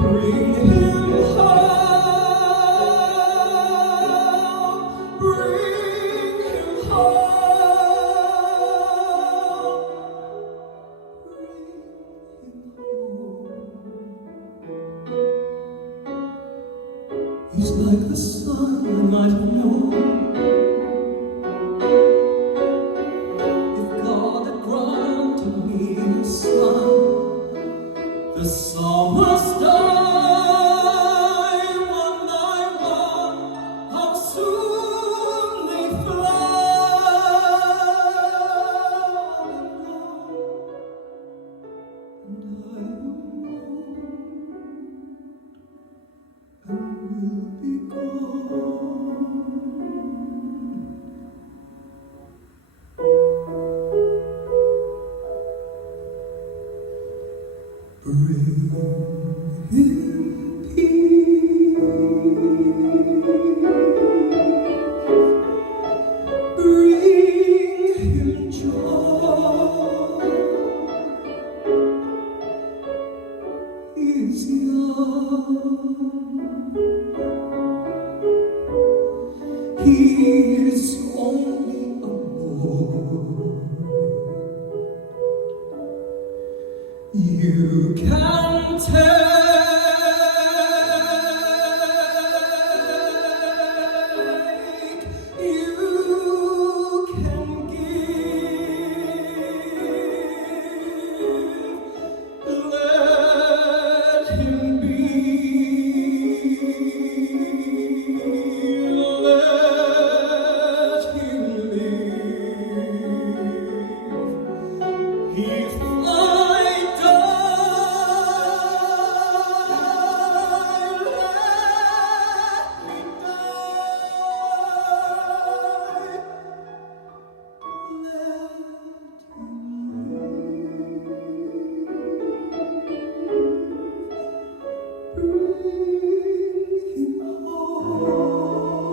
Bring him home, bring him home, he's like the sun I might have known. If God had granted me a son, the psalmist die one by one, how soon they fly. And I will be gone. Bring him peace, bring him joy. He's young, he's only a boy. You can take, you can give, let him be, let him live. If I die, let me die. Let him bring him home,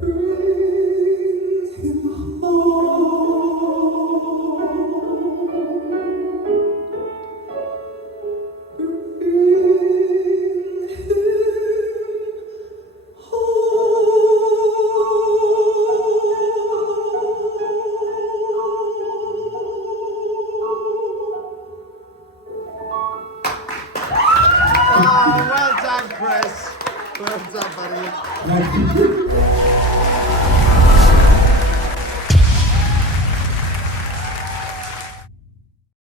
bring him Oh, well done, Chris. Well done, buddy. Thank you.